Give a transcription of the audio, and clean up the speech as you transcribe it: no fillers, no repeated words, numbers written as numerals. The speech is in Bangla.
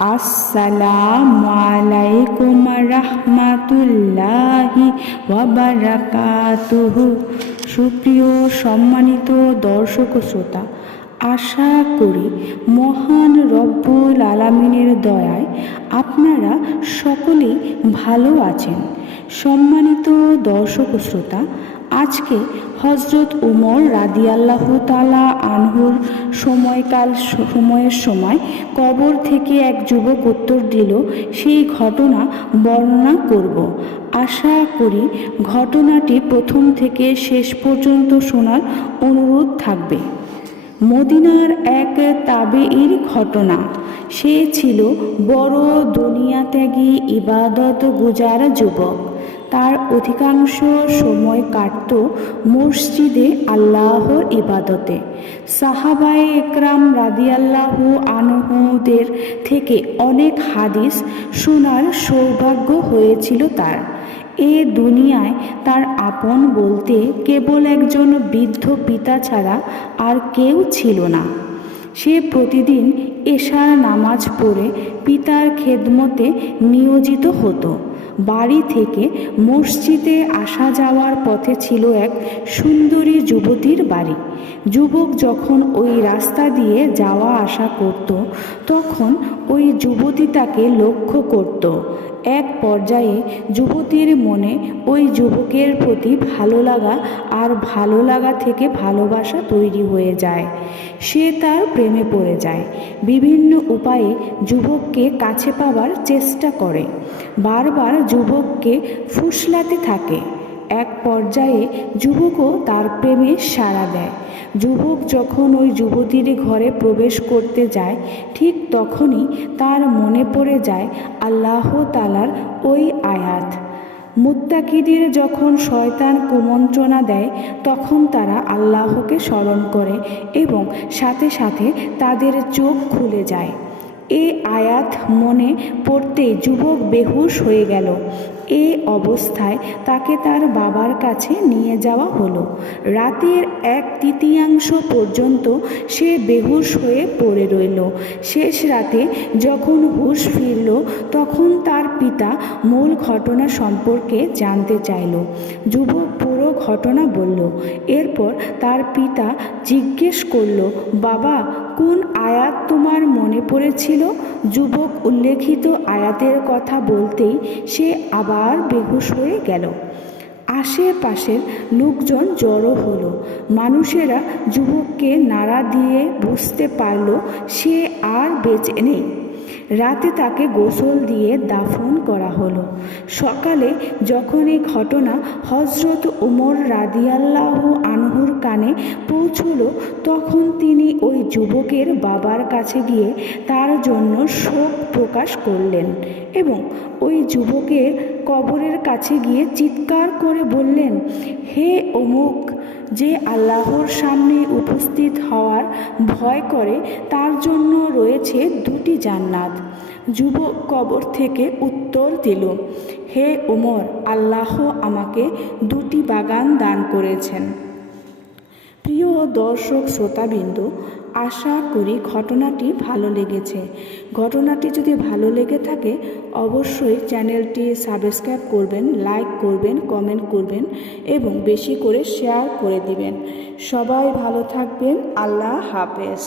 আসসালামু আলাইকুম রাহমাতুল্লাহি ওয়া বারাকাতুহু। সুপ্রিয় সম্মানিত দর্শক ও শ্রোতা, আশা করি মহান রব্বুল আলামিনের দয়ায় আপনারা সকলেই ভালো আছেন। সম্মানিত দর্শক ও শ্রোতা, আজকে হজরত উমর রাদিয়াল্লাহু তাআলা আনহুর সময়ের সময় কবর থেকে এক যুবক উত্তর দিল, সেই ঘটনা বর্ণনা করব। আশা করি ঘটনাটি প্রথম থেকে শেষ পর্যন্ত শোনার অনুরোধ থাকবে। মদিনার এক তাবেঈর ঘটনা। সে ছিল বড় দুনিয়াত্যাগী ইবাদত গুজার যুবক। তার অধিকাংশ সময় কাটত মসজিদে আল্লাহর ইবাদতে। সাহাবায়ে একরাম রাদিয়াল্লাহু আনহুদের থেকে অনেক হাদিস শোনার সৌভাগ্য হয়েছিল তার। এ দুনিয়ায় তার আপন বলতে কেবল একজন বৃদ্ধ পিতা ছাড়া আর কেউ ছিল না। সে প্রতিদিন এশার নামাজ পড়ে পিতার খেদমতে নিয়োজিত হতো। বাড়ি থেকে মসজিদে আসা যাওয়ার পথে ছিল এক সুন্দরী যুবতীর বাড়ি। যুবক যখন ওই রাস্তা দিয়ে যাওয়া আসা করত, তখন ওই যুবতী তাকে লক্ষ্য করত। এক পর্যায়ে যুবতীর মনে ওই যুবকের প্রতি ভালো লাগা আর ভালো লাগা থেকে ভালোবাসা তৈরি হয়ে যায়। সে তার প্রেমে পড়ে যায়। বিভিন্ন উপায়ে যুবককে কাছে পাওয়ার চেষ্টা করে, বারবার যুবককে ফুসলাতে থাকে। এক পর্যায়ে যুবকও তার প্রেমে সাড়া দেয়। যুবক যখন ওই যুবতীর ঘরে প্রবেশ করতে যায়, ঠিক তখনই তার মনে পড়ে যায় আল্লাহ তাআলার ওই আয়াত। মুত্তাকিদের যখন শয়তান কুমন্ত্রণা দেয়, তখন তারা আল্লাহকে স্মরণ করে এবং সাথে সাথে তাদের চোখ খুলে যায়। এ আয়াত মনে পড়তেই যুবক বেহুশ হয়ে গেল। এ অবস্থায় তাকে তার বাবার কাছে নিয়ে যাওয়া হলো। রাতের 1/3 পর্যন্ত সে বেহুশ হয়ে পড়ে রইল। শেষ রাতে যখন হুঁশ ফিরল, তখন তার পিতা মূল ঘটনা সম্পর্কে জানতে চাইল। যুবক পুরো ঘটনা বলল। এরপর তার পিতা জিজ্ঞেস করল, বাবা, কোন আয়াত তোমার মনে পড়েছিল? যুবক উল্লেখিত আয়াতের কথা বলতেই সে আবার বেহুশ হয়ে গেল। আশেপাশের লোকজন জড়ো হলো। মানুষেরা যুবককে নাড়া দিয়ে বুঝতে পারল সে আর বেঁচে নেই। রাতে তাকে গোসল দিয়ে দাফন করা হলো। সকালে যখন এই ঘটনা হজরত উমর রাদিয়াল্লাহু আনহুর কানে পৌঁছল, তখন তিনি ওই যুবকের বাবার কাছে গিয়ে তার জন্য শোক প্রকাশ করলেন এবং ওই যুবকের কবরের কাছে গিয়ে চিৎকার করে বললেন, হে অমুক, যে আল্লাহর সামনে উপস্থিত হওয়ার ভয় করে তার জন্য রয়েছে 2টি জান্নাত। যুবক কবর থেকে উত্তর দিল, হে ওমর, আল্লাহ আমাকে 2টি বাগান দান করেছেন। প্রিয় দর্শক শ্রোতাবৃন্দ, আশা করি ঘটনাটি ভালো লেগেছে। ঘটনাটি যদি ভালো লেগে থাকে অবশ্যই চ্যানেলটি সাবস্ক্রাইব করবেন, লাইক করবেন, কমেন্ট করবেন এবং বেশি করে শেয়ার করে দিবেন। সবাই ভালো থাকবেন। আল্লাহ হাফেজ।